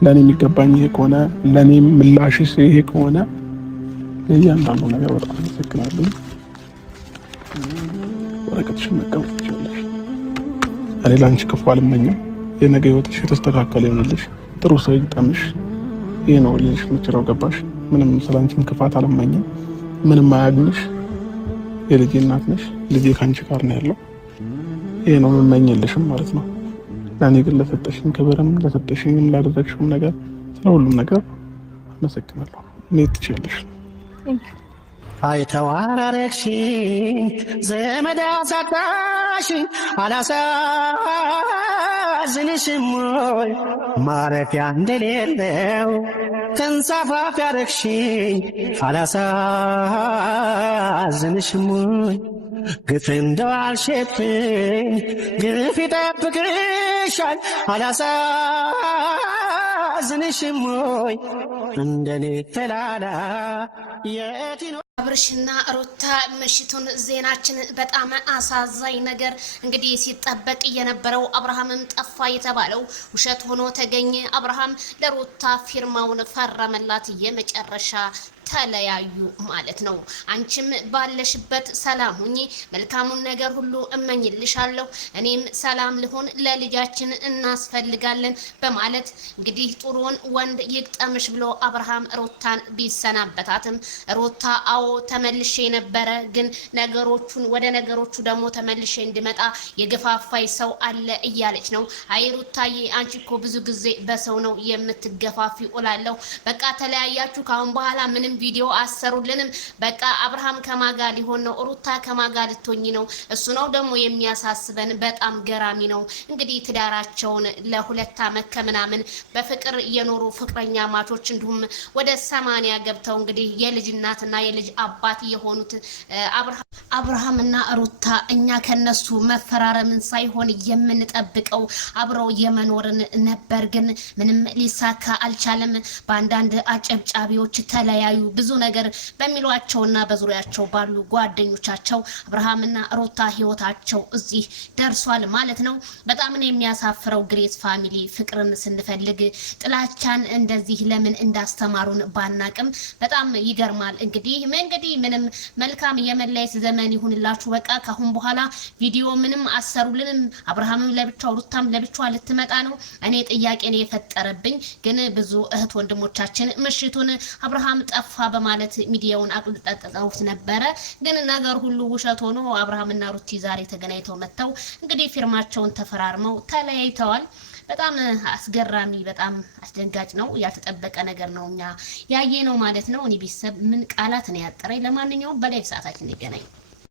ለኔ የሚገባኝ ይሄ ከሆነ ለኔ ምላሽስ ይሄ ከሆነ ለእያንዳንዱ ነገር በጣም አመሰግናለሁ። ወረቀትሽን መቀበል ትችላለሽ። እኔ ለአንቺ ክፉ አልመኝም። የነገ ህይወትሽ የተስተካከለ ይሆንልሽ፣ ጥሩ ሰው ይግጠምሽ። ይሄ ነው ልልሽ የምችለው። ገባሽ? ምንም ስላንቺም ክፋት አልመኝም። ምንም አያግኝሽ። የልጄ እናት ነሽ። ልጄ ካንቺ ጋር ነው ያለው። ይሄ ነው የምመኝልሽም ማለት ነው። ለእኔ ግን ለሰጠሽኝ ክብርም ለሰጠሽኝም ላደረግሽውም ነገር ስለሁሉም ነገር አመሰግናለሁ። እኔ ትችላለሽ። አይተዋራረግሽኝ ዘመድ አሳጣሽኝ አላሳዝንሽም ወይ ማረፊያ እንደሌለው ተንሳፋፊ ያረግሽኝ አላሳዝንሽም ወይ ግፍ እንደዋልሽብኝ ግፍ ይጠብቅሻል አላሳዝንሽም ወይ እንደኔ ተላላ የቲኖ አብርሽና ሩታ ምሽቱን ዜናችን በጣም አሳዛኝ ነገር እንግዲህ ሲጠበቅ የነበረው አብርሃምም ጠፋ የተባለው ውሸት ሆኖ ተገኘ። አብርሃም ለሩታ ፊርማውን ፈረመላት። የመጨረሻ ተለያዩ ማለት ነው። አንቺም ባለሽበት ሰላም ሁኚ፣ መልካሙን ነገር ሁሉ እመኝልሻለሁ፣ እኔም ሰላም ልሆን፣ ለልጃችን እናስፈልጋለን በማለት እንግዲህ ጥሩውን ወንድ ይግጠምሽ ብሎ አብርሃም ሩታን ቢሰናበታትም ሩታ አዎ ተመልሼ ነበረ፣ ግን ወደ ነገሮቹ ደግሞ ተመልሼ እንድመጣ የገፋፋይ ሰው አለ እያለች ነው። አይ ሩታዬ አንቺ እኮ ብዙ ጊዜ በሰው ነው የምትገፋፊ እላለሁ። በቃ ተለያያችሁ፣ ካሁን በኋላ ምንም ቪዲዮ አሰሩልንም። በቃ አብርሃም ከማጋ ሊሆን ነው፣ ሩታ ከማጋ ልትሆኝ ነው። እሱ ነው ደግሞ የሚያሳስበን። በጣም ገራሚ ነው። እንግዲህ ትዳራቸውን ለ2 ዓመት ከምናምን በፍቅር የኖሩ ፍቅረኛ ማቾች እንዲሁም ወደ 80 ገብተው እንግዲህ የልጅ እናትና የልጅ አባት የሆኑት አብርሃምና ሩታ እኛ ከነሱ መፈራረምን ሳይሆን የምንጠብቀው አብረው የመኖርን ነበር። ግን ምንም ሊሳካ አልቻለም። በአንዳንድ አጨብጫቢዎች ተለያዩ ብዙ ነገር በሚሏቸውና በዙሪያቸው ባሉ ጓደኞቻቸው አብርሃምና ሩታ ህይወታቸው እዚህ ደርሷል ማለት ነው። በጣም ነው የሚያሳፍረው። ግሬስ ፋሚሊ ፍቅርን ስንፈልግ ጥላቻን እንደዚህ ለምን እንዳስተማሩን ባናቅም በጣም ይገርማል። እንግዲህ ምንም መልካም የመለየት ዘመን ይሁንላችሁ። በቃ ካሁን በኋላ ቪዲዮ ምንም አሰሩልንም። አብርሃምም ለብቻው ሩታም ለብቻው ልትመጣ ነው። እኔ ጥያቄ ነው የፈጠረብኝ። ግን ብዙ እህት ወንድሞቻችን ምሽቱን አብርሃም ጠፋ በማለት ሚዲያውን አቅልጠጠውት ነበረ። ግን ነገር ሁሉ ውሸት ሆኖ አብርሃምና ሩቲ ዛሬ ተገናኝተው መተው እንግዲህ ፊርማቸውን ተፈራርመው ተለያይተዋል። በጣም አስገራሚ በጣም አስደንጋጭ ነው። ያልተጠበቀ ነገር ነው እኛ ያየ ነው ማለት ነው። እኔ ቤተሰብ ምን ቃላት ነው ያጠረኝ። ለማንኛውም በላይ ሰዓታችን ይገናኝ።